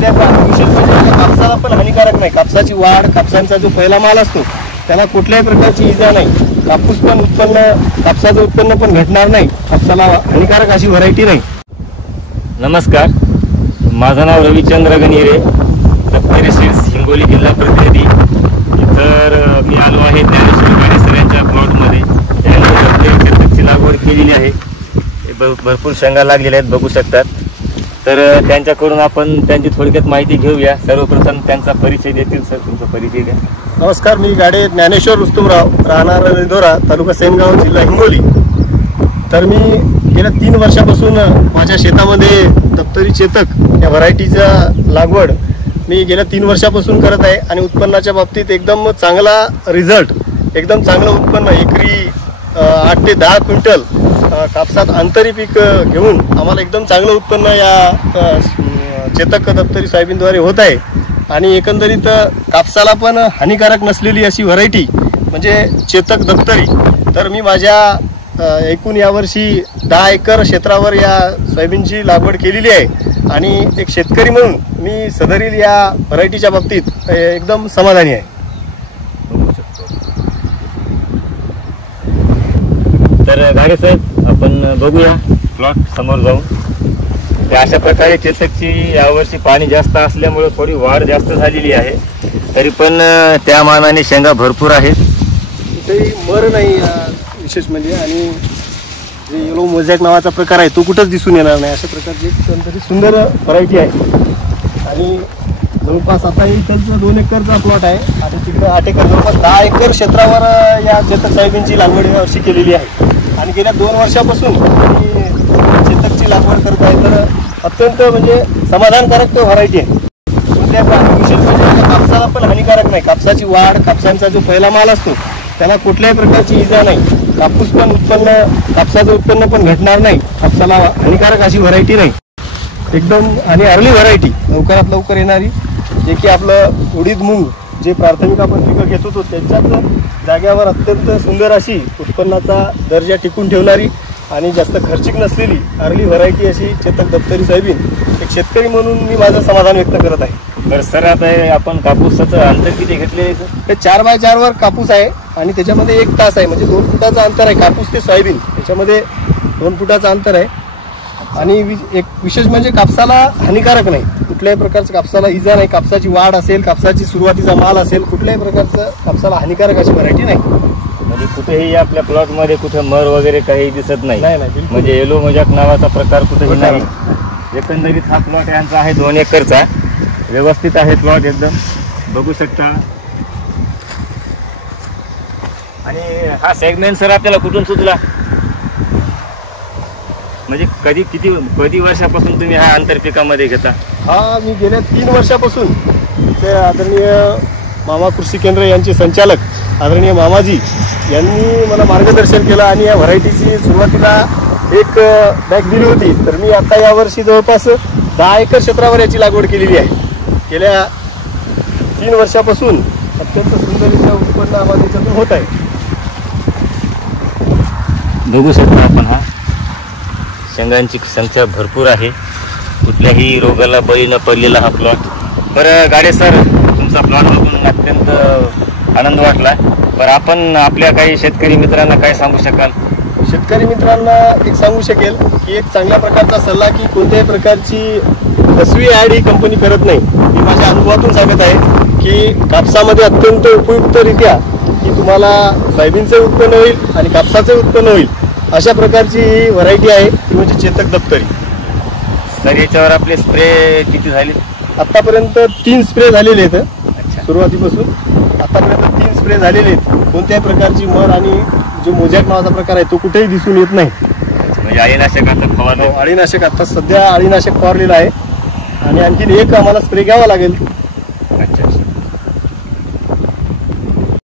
विशेष म्हणजे कापसाला पण हानिकारक नाही. कापसाची वाढ, कापसांचा जो पहिला माल असतो त्याला कुठल्याही प्रकारची इजा नाही. कापूस पण कापसाचं उत्पन्न पण घटणार नाही. कापसाला हानिकारक अशी व्हरायटी नाही. नमस्कार, माझं नाव रविचंद्र गणिरे, दप्तरी सीड्स हिंगोली जिल्हा प्रतिनिधी. तर मी आलो आहे ज्ञानेश्वर गाडे सर यांच्या प्लॉटमध्ये. त्यांनी दप्तरी चेतकची लागवड केलेली आहे. भरपूर शेंगा लागलेल्या आहेत, बघू शकतात. तर त्यांच्याकडून आपण त्यांची थोडक्यात माहिती घेऊया. सर्वप्रथम त्यांचा परिचय देतील. सर, तुमचा परिचय द्या. नमस्कार, मी गाडे ज्ञानेश्वर रुस्तुमराव, राहणार रिधोरा, तालुका सेनगाव, जिल्हा हिंगोली. तर मी गेल्या 3 वर्षापासून माझ्या शेतामध्ये दप्तरी चेतक या व्हरायटीचा लागवड मी गेल्या 3 वर्षापासून करत आहे. आणि उत्पन्नाच्या बाबतीत एकदम चांगला रिझल्ट, एकदम चांगलं उत्पन्न, एकरी 8 ते 10 क्विंटल कापसात आंतरी पीक घेऊन आम्हाला एकदम चांगलं उत्पन्न या चेतक दप्तरी सोयाबीनद्वारे होत आहे. आणि एकंदरीत कापसाला पण हानिकारक नसलेली अशी व्हरायटी म्हणजे चेतक दप्तरी. तर मी माझ्या एकूण यावर्षी 10 एकर क्षेत्रावर या सोयाबीनची लागवड केलेली आहे. आणि एक शेतकरी म्हणून मी सदरील या व्हरायटीच्या बाबतीत एकदम समाधानी आहे. तर गाडे साहेब, आपण बघूया प्लॉट समोर जाऊन. अशा प्रकारे चेतकची यावर्षी पाणी जास्त असल्यामुळे थोडी वाढ जास्त झालेली आहे. तरी पण त्या मानाने शेंगा भरपूर आहेत. कुठेही मर नाही विशेष म्हणजे. आणि जे येलो मोझॅक नावाचा प्रकार आहे तो कुठंच दिसून येणार नाही. अशा प्रकारची तरी सुंदर व्हरायटी आहे. आणि जवळपास आता इथंच 2 एकरचा प्लॉट आहे. आणि तिकडे 8 एकर, जवळपास 10 एकर क्षेत्रावर या चेतक सोयाबीनची लागवड यावर्षी केलेली आहे. आणि गेल्या 2 वर्षापासून मी चेतकची लागवड करत आहे. तर अत्यंत म्हणजे समाधानकारक व्हरायटी आहे. कोणत्या विशेष म्हणजे कापसाला पण हानिकारक नाही. कापसाची वाढ, कापसांचा जो पहिला माल असतो त्याला कुठल्याही प्रकारची इजा नाही. कापूस पण कापसाचं उत्पन्न पण घटणार नाही. कापसाला हानिकारक अशी व्हरायटी नाही एकदम. आणि अर्ली व्हरायटी, लवकरात लवकर येणारी, जे की आपलं उडीद मूग जे प्राथमिक आपण पिकं घेत होतो त्याच्याच जाग्यावर अत्यंत सुंदर अशी उत्पन्नाचा दर्जा टिकून ठेवणारी आणि जास्त खर्चिक नसलेली अर्ली व्हरायटी अशी चेतक दप्तरी सोयाबीन. एक शेतकरी म्हणून मी माझं समाधान व्यक्त करत आहे. बरं सर, आता आपण कापूसाचं अंतर किती घेतलेलं आहे? हे 4x4 वर कापूस आहे. आणि त्याच्यामध्ये 1 तास आहे, म्हणजे 2 फुटाचं अंतर आहे. कापूस ते सोयाबीन त्याच्यामध्ये 2 फुटाचं अंतर आहे. आणि एक विशेष म्हणजे कापसाला हानिकारक नाही. कुठल्याही प्रकारचं कापसाला इजा नाही. कापसाची वाढ असेल, कापसाची सुरुवातीचा माल असेल, कुठल्याही प्रकारचं कापसाला हानिकारक अशी व्हरायटी नाही. म्हणजे कुठेही आपल्या प्लॉटमध्ये कुठे मर वगैरे काही दिसत नाही. म्हणजे येलो मोझॅक नावाचा प्रकार कुठेही नाही. एकंदरीत हा प्लॉट यांचा आहे 2 एकरचा. व्यवस्थित आहे प्लॉट एकदम, बघू शकता. आणि हा सेगमेंट सर आपल्याला कुठून सुचला? म्हणजे कधी वर्षापासून तुम्ही हा आंतरपिकामध्ये घेता? हा, मी गेल्या 3 वर्षापासून ते आदरणीय मामा कृषी केंद्र यांचे संचालक आदरणीय मामाजी यांनी मला मार्गदर्शन केलं. आणि या व्हरायटीची सुरुवातीला एक बॅग दिली होती. तर मी आता यावर्षी जवळपास 10 एकर क्षेत्रावर याची लागवड केलेली आहे. गेल्या 3 वर्षापासून अत्यंत सुंदर उत्पन्न आम्हाला याच्यातून होत आहे. बघू शकता आपण, हा शेंगांची संख्या भरपूर आहे. कुठल्याही रोगाला बळी न पडलेला हा प्लॉट. बरं गाडे सर, तुमचा प्लॉट बघून अत्यंत आनंद वाटला. बरं, आपण आपल्या काही शेतकरी मित्रांना काय सांगू शकाल? शेतकरी मित्रांना एक सांगू शकेल की एक चांगल्या प्रकारचा सल्ला की कोणत्याही प्रकारची फसवी ॲड ही कंपनी करत नाही. मी माझ्या अनुभवातून सांगत आहे की कापसामध्ये अत्यंत उपयुक्तरित्या की तुम्हाला सोयाबीनचं उत्पन्न होईल आणि कापसाचं उत्पन्न होईल अशा प्रकारची ही व्हरायटी आहे, ती म्हणजे चेतक दप्तरी. सर, याच्यावर आपले स्प्रे किती झाले? आतापर्यंत 3 स्प्रे झालेले आहेत. सुरुवातीपासून आतापर्यंत 3 स्प्रे झालेले आहेत. कोणत्याही प्रकारची मर आणि जो मोझॅक नावाचा प्रकार आहे तो कुठेही दिसून येत नाही. म्हणजे अळीनाशक आता फवारलं? अळीनाशक आता सध्या अळीनाशक फवारलेलं आहे. आणि आणखीन एक आम्हाला स्प्रे घ्यावा लागेल. अच्छा.